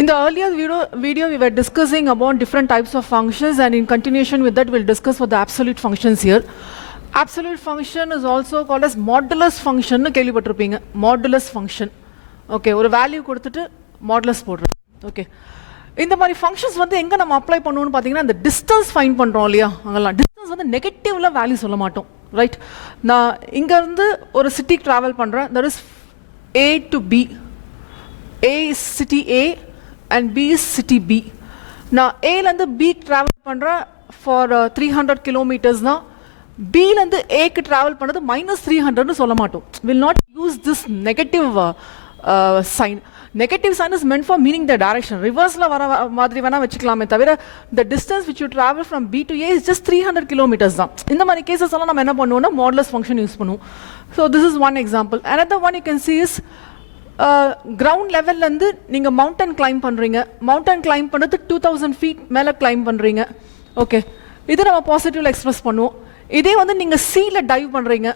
In the earlier video, we were discussing about different types of functions, and in continuation with that, we'll discuss for the absolute functions here. Absolute function is also called as modulus function. Modulus function. Okay, ஒரு value கொடுத்துட்டு modulus போடுறோம். Okay. இந்த மாதிரி functions வந்து எங்க நம்ம apply பண்ணுவோம்னு பாத்தீங்கன்னா அந்த distance find பண்றோம் இல்லையா அங்கலாம் distance வந்து நெகட்டிவ்ல வேல்யூ சொல்ல மாட்டோம், ரைட்? நான் இங்க இருந்து ஒரு சிட்டி டிராவல் பண்றேன், that is A to B. A is city A and B is city B. நான் A ல இருந்து B டிராவல் பண்றேன் for 300 kilometers னா B ல இருந்து A க்கு டிராவல் பண்ணது -300 னு சொல்ல மாட்டோம். Will not use this negative sign. Negative sign is meant for meaning the direction. Reverse la vara மாதிரி வேணா வெச்சுக்கலாமே தவிர the distance which you travel from B to A is just 300 kilometers தான். இந்த மாதிரி கேसेस எல்லாம் நம்ம என்ன பண்ணுவோம்னா modulus function யூஸ் பண்ணுவோம். So this is one example. Another one you can see is ground level ல இருந்து நீங்க mountain climb பண்றீங்க. Mountain climb பண்ணது 2000 feet மேல climb பண்றீங்க. ஓகே, இது நம்ம பாசிட்டிவ்ல எக்ஸ்பிரஸ் பண்ணுவோம். இதே வந்து நீங்க C ல டைவ் பண்றீங்க,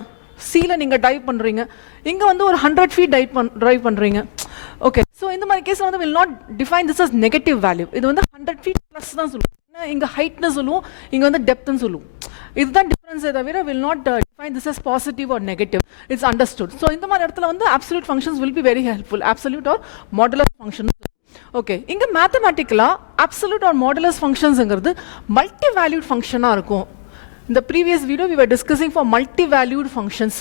C ல நீங்க டைவ் பண்றீங்க, இங்க வந்து ஒரு 100 feet டைவ் பண்றீங்க. ஓகே, சோ இந்த மாதிரி கேஸ்ல வந்து will not define this as negative value. இது வந்து 100 feet plus தான் சொல்லுவோம். இங்க height னு சொல்லுவோம், இங்க வந்து depth னு சொல்லுவோம். இதுதான் டிஃபரன்ஸ். தவிர will not define this as positive or negative. It's understood. So இந்த மாதிரி இடத்துல வந்து absolute functions will be very helpful. Absolute or modulus functions. Okay, இங்க மேத்தமேட்டிக்கலா absolute or modulus functionsங்கிறது மல்டி வேல்யூட் ஃபங்க்ஷனா இருக்கும். In the previous video we were discussing for multi-valued functions.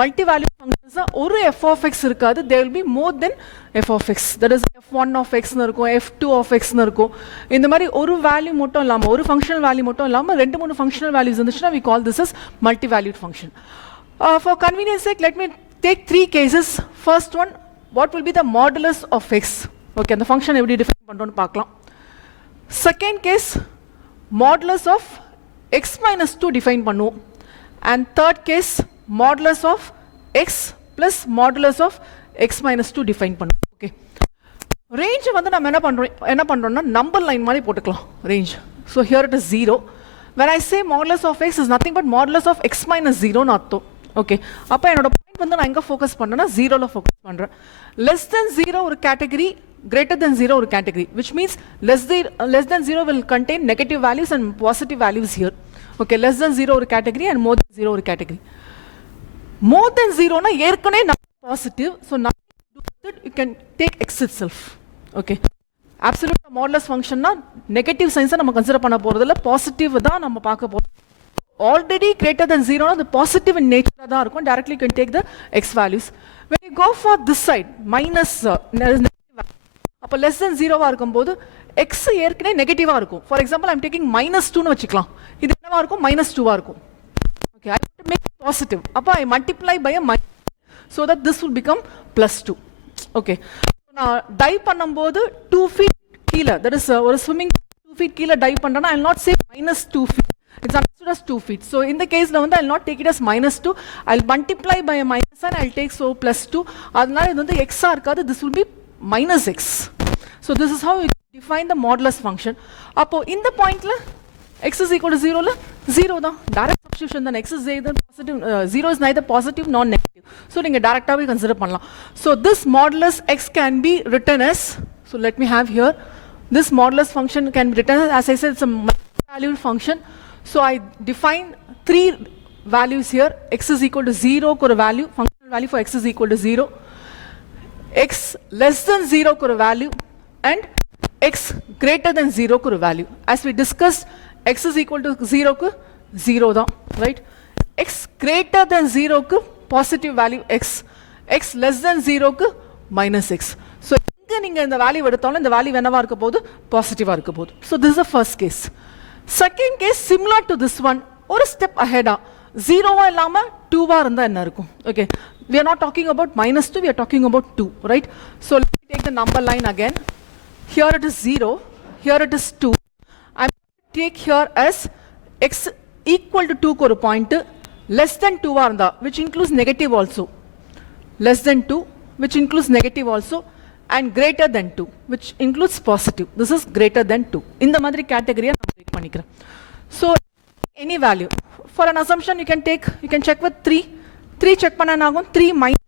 Multi-valued functions ஒரு f of x இருக்காது, there will be more than f of x. That is f1 of x னு இருக்கும், f2 of x னு இருக்கும். இந்த மாதிரி ஒரு வேல்யூ மட்டும் இல்லாம ஒரு ஃபங்க்ஷனல் வேல்யூ மட்டும் இல்லாம ரெண்டு மூணு ஃபங்க்ஷனல் வேல்யூஸ் இருந்துச்சுன்னா we call this as multi-valued function. For convenience sake, let me take three cases. First one, what will be the modulus of x? Okay, அந்த ஃபங்க்ஷன் எப்படி டிஃபைன் பண்றோம்னு பார்க்கலாம். Second case, modulus of x minus 2 define பண்ணுவோம். And third case, modulus of x plus modulus of x minus 2 define பண்ணுவோம். Okay, range வந்து நம்ம என்ன பண்றோம்னா நம்பர் லைன் மாதிரி போட்டுக்கலாம் range. So here it is 0. When I say modulus of x is nothing but modulus of x minus 0 னு அர்த்தம். ஓகே, அப்ப என்னோட பாயிண்ட் வந்து நான் எங்க ஃபோக்கஸ் பண்றேன்னா 0 ல ஃபோக்கஸ் பண்றேன். less than 0 ஒரு கேட்டகரி, greater than 0 ஒரு category, which means less than 0 will contain negative values and positive values here. Okay, less than 0 ஒரு category and more than 0 ஒரு category. More than 0 na ஏற்கனவே positive, so now you can take x itself. Okay, absolute modulus function na negative signs நம்ம கன்சிடர் பண்ண போறதில்ல, பாசிட்டிவ் தான் நம்ம பார்க்க போறோம். Already greater than 0 na the positive in nature தான் இருக்கும். Directly you can take the x values. When you go for this side minus அப்ப less than 0 இருக்கும்போது x ஏற்கனவே நெகட்டிவா இருக்கும். For example, I am taking -2 னு வெச்சுக்கலாம். இது என்னவா இருக்கும்? -2 ஆ இருக்கும். Okay, I have to make it positive. அப்ப I multiply by a minus so that this will become +2. Okay, நான் டைவ் பண்ணும்போது 2 feet கீழ, that is ஒரு ஸ்விமிங் 2 feet கீழ டைவ் பண்றேன்னா I will not say -2 feet. It's understood as 2 feet. So in the case la வந்து I will not take it as -2. I will multiply by a minus and I will take so +2. அதனால இது வந்து x ஆ இருக்காது, this will be -x. So this is how you define the modulus function. அப்போ இந்த பாயிண்ட்ல x is equal to 0 ல 0 தான், direct substitution தான். x is either positive, 0 is neither positive nor negative. So நீங்க டைரக்டாவே கன்சிடர் பண்ணலாம். So this modulus x can be written as, so let me have here, this modulus function can be written as I said, it's a multi-valued function. So I define three values here. X is equal to 0 க்கு ஒரு value, functional value for x is equal to 0. X less than 0 க்கு ஒரு value and x greater than 0 க்கு ஒரு value. As we discussed, x is equal to 0 க்கு 0 தான், right? X greater than 0 க்கு positive value x, x less than 0 க்கு -x. So இங்க நீங்க இந்த வேல்யூ எடுத்தாலும் இந்த வேல்யூ என்னவா இருக்க போகுது? பாசிட்டிவா இருக்க போகுது. So this is the first case. Second case similar to this one, ஒரு step ahead ஆ 0 இல்லாம 2 ஆ இருந்தா என்ன இருக்கும்? Okay, we are not talking about -2, we are talking about 2, right? So let me take the number line again. Here it is 0, here it is 2. I am going to take here as x equal to 2 க்கு ஒரு point, less than 2 ஆ இருந்தா, which includes negative also, less than 2 which includes negative also, and greater than 2 which includes positive. This is greater than 2. இந்த மாதிரி கேட்டகரியை நான் டேக் பண்ணிக்கிறேன். So any value for an assumption you can check with 3 check பண்ண ஆகும். 3 minus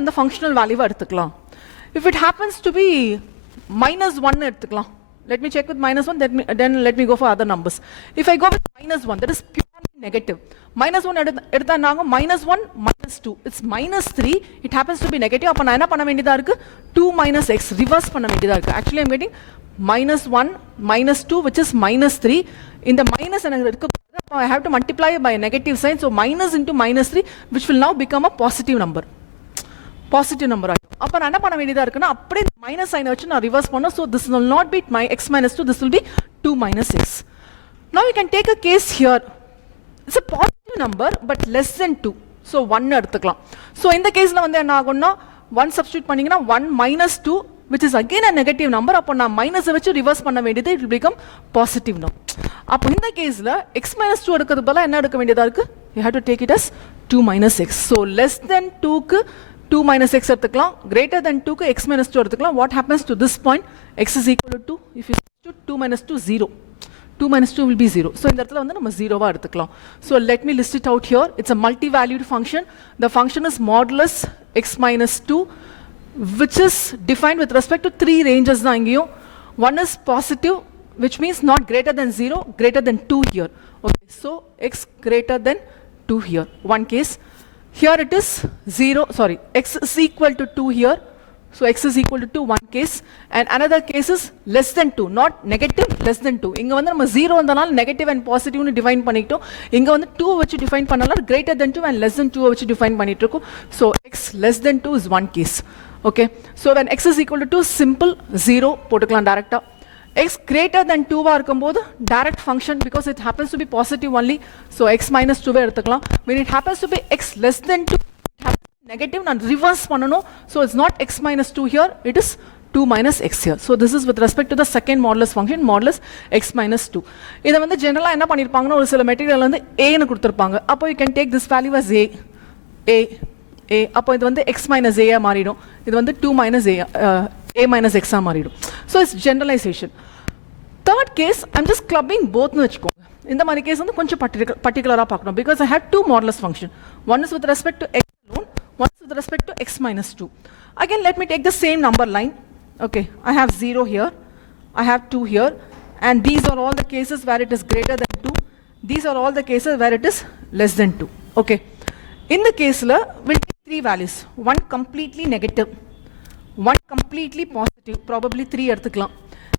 and the functional value எடுத்துக்கலாம். If it happens to be -1 எடுத்துக்கலாம். Let me check with -1, then let me go for other numbers. If I go with -1, that is purely negative. -1 எடுத்தா நாங்க -1 -2. It's -3. It happens to be negative. அப்ப நான் என்ன பண்ண வேண்டியதா இருக்கு? 2 - x reverse பண்ண வேண்டியதா இருக்கு. Actually I'm getting -1 -2 which is -3. இந்த minus எனக்கு இருக்கு. I have to multiply by a negative sign. So minus into -3 which will now become a positive number. Positive number ஆகும். அப்ப நான் என்ன பண்ண வேண்டியதா இருக்குன்னா அப்படியே மைனஸ் சைனை வச்சு நான் ரிவர்ஸ் பண்ணோம். So this will not be x minus 2, this will be 2 - x. Now you can take a case here. It's a positive number but less than 2. So 1 எடுத்துக்கலாம். So இந்த கேஸ்ல வந்து என்ன ஆகும்னா 1 substitute பண்ணீங்கன்னா 1 - 2 which is again a negative number. அப்போ நான் மைனஸை வச்சு ரிவர்ஸ் பண்ண வேண்டியது it will become positive now. அப்போ இந்த கேஸ்ல x minus 2 எடுக்கிறது பதிலா என்ன எடுக்க வேண்டியதா இருக்கு? You have to take it as 2 - x. So less than 2 க்கு 2 - x எடுத்துக்கலாம். Greater than 2 க்கு x minus 2 எடுத்துக்கலாம். What happens to this point? X is equal to 2. If you substitute 2 - 2, 0. 2 - 2 will be 0. So இந்த இடத்துல வந்து நம்ம 0வா எடுத்துக்கலாம். So let me list it out here. It's a multi-valued function. The function is modulus x minus 2, which is defined with respect to 3 ranges தான் இங்கேயும். One is positive, which means not greater than 0, greater than 2 here. Okay, so x greater than 2 here. One case. Here it is 0, sorry, x is equal to 2 here. So x is equal to 2, one case. And another case is less than 2, not negative, less than 2. இங்க வந்து நம்ம 0 வந்தனால negative and positive னு define பண்ணிட்டோம். இங்க வந்து 2 வச்சு define பண்ணனால greater than 2 and less than 2 வச்சு define பண்ணிட்டு இருக்கோம். So x less than 2 is one case. Okay, so when x is equal to 2, simple 0 போட்டுக்கலாம் டைரக்டா. x greater than 2 வா இருக்கும்போது direct function because it happens to be positive only. So x minus 2 எடுத்துக்கலாம். When it happens to be x less than 2, it happens to be negative, நான் reverse பண்ணணும். So it's not x minus 2 here, it is 2 - x here. So this is with respect to the second modulus function, modulus x minus 2. இதை வந்து ஜெனரலாக என்ன பண்ணியிருப்பாங்கன்னா ஒரு சில மெட்டீரியல் வந்து ஏன்னு கொடுத்துருப்பாங்க. அப்போ you can take this value as a. அப்போ இது வந்து x minus a மாறிடும். இது வந்து 2 - a minus x மாறிடும். So it's generalization. Third case, I'm just clubbing both னு வச்சுக்கோங்க. இந்த மாதிரி கேஸ் வந்து கொஞ்சம் பர்டிகுலராக பார்க்கணும் because I have two modulus function. One is with respect to x alone, one is with respect to x minus 2. Again, let me take the same number line. Okay, I have 0 here, I have 2 here, and these are all the cases where it is greater than 2. These are all the cases where it is less than 2. Okay. In the case, we'll take 3 values. One completely negative, one completely positive, probably 3 எடுத்துக்கலாம்,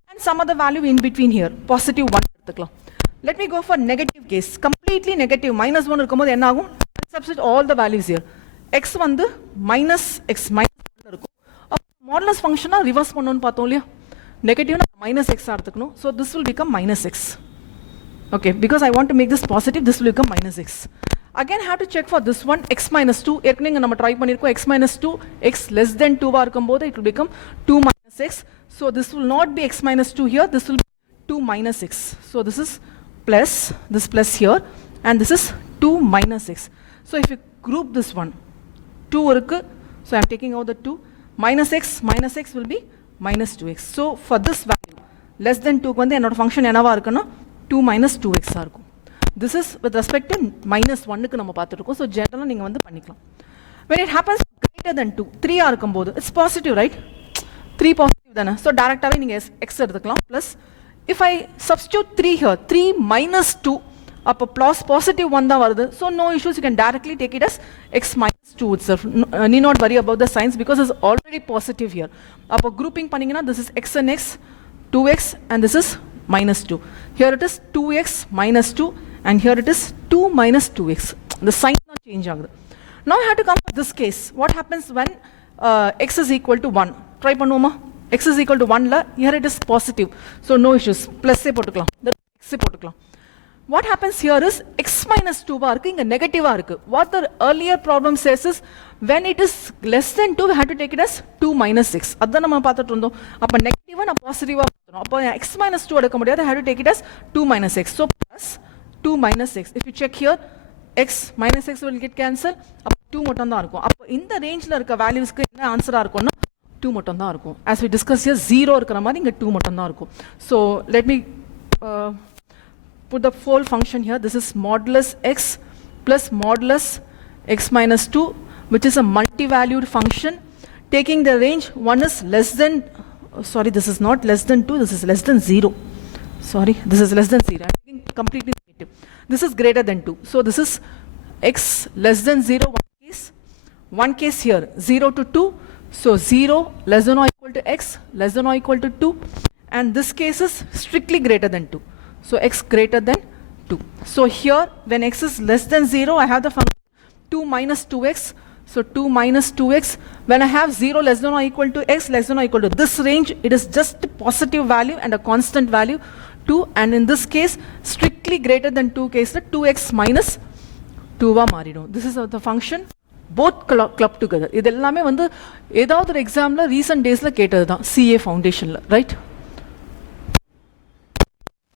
and some other value in between here, positive 1 எடுத்துக்கலாம். Let me go for negative case. Completely negative, -1 இருக்கும்போது என்ன ஆகும்? Substitute all the values here. X வந்து minus x minus 1 இருக்கும். Modulus function reverse பண்ணணும்னு பார்த்தோம் இல்லையா? Negative minus x எடுத்துக்கணும். So this will become minus x. Okay, because I want to make this positive, this will become minus x. Again, have to check for this one, x minus 2. ஏற்கனவே நம்ம ட்ரை பண்ணியிருக்கோம். X minus 2, x less than 2 வா இருக்கும்போது it will become 2 minus x. So this will not be x minus 2 here, this will be 2 minus x. So this is plus, this plus here, and this is 2 minus x. So if you group this one, 2 இருக்கு, so I am taking out the 2, minus x will be minus 2x. So for this value, less than 2 வந்து என்னோட function என்னவா இருக்குன்னா 2 minus 2x ஆ இருக்கும். This is with respect to minus 1க்கு நம்ம பார்த்துருக்கோம். So generally நீங்க வந்து பண்ணிக்கலாம். When it happens greater than 2, 3 ஆ இருக்கும்போது it's positive, right? 3 positive தானே. So directly நீங்க x எடுத்துக்கலாம். Plus if I substitute 3 here, 3 minus 2, அப்போ positive 1 தான் வருது. So no issues, you can directly take it as x minus 2 itself. Need not worry about the signs because it's already positive here. அப்போ grouping பண்ணீங்கன்னா this is x and x, 2x, and this is minus 2. Here it is 2x minus 2, and here it is 2 minus 2x. The sign not change ஆகுது. Now I have to come to this case. What happens when x is equal to 1? Try பண்ணுவோமா? X is equal to 1 la, here it is positive. So no issues. Plus ஏ போட்டுக்கலாம். X ஏ போட்டுக்கலாம். What happens here is x minus 2 வா இருக்கு, இங்க negative ஆ இருக்கு. What the earlier problem says is when it is less than 2, we have to take it as 2 minus 6. அதான் நம்ம பார்த்துட்டு இருந்தோம். அப்ப நெகட்டிவா நான் பாசிட்டிவா பார்த்துறோம். அப்ப x minus 2 எடுக்க முடியாது. I have to take it as 2 minus 6. So plus 2 minus 6. If you check here, x minus 6 will get cancelled. அப்ப 2 மட்டும் தான் இருக்கும். அப்ப இந்த ரேஞ்ச்ல இருக்க வேல்யூஸ்க்கு என்ன ஆன்சரா இருக்கும்னா 2 மட்டும் தான் இருக்கும். As we discussed here, 0 இருக்கிற மாதிரி இங்க 2 மட்டும் தான் இருக்கும். So let me put the full function here. This is modulus x plus modulus x minus 2 which is a multi-valued function taking the range 1 is less than, sorry, this is not less than 2, this is less than 0. Sorry, this is less than 0. I'm taking completely negative. This is greater than 2. So this is x less than 0, one case here, 0 to 2. So 0 less than or equal to x less than or equal to 2. And this case is strictly greater than 2. So x greater than 2. So here, when x is less than 0, I have the function 2 minus 2x. So 2 minus 2x. When I have 0 less than or equal to x less than or equal to this range, it is just a positive value and a constant value 2. And in this case, strictly greater than 2 case, the 2x minus 2 va maridum. This is the function. Both club together. இது எல்லாமே வந்து ஏதாவது ஒரு எக்ஸாம்ல ரீசன்ட் டேஸ்ல கேட்டது தான் CA ஃபவுண்டேஷன்ல, ரைட்?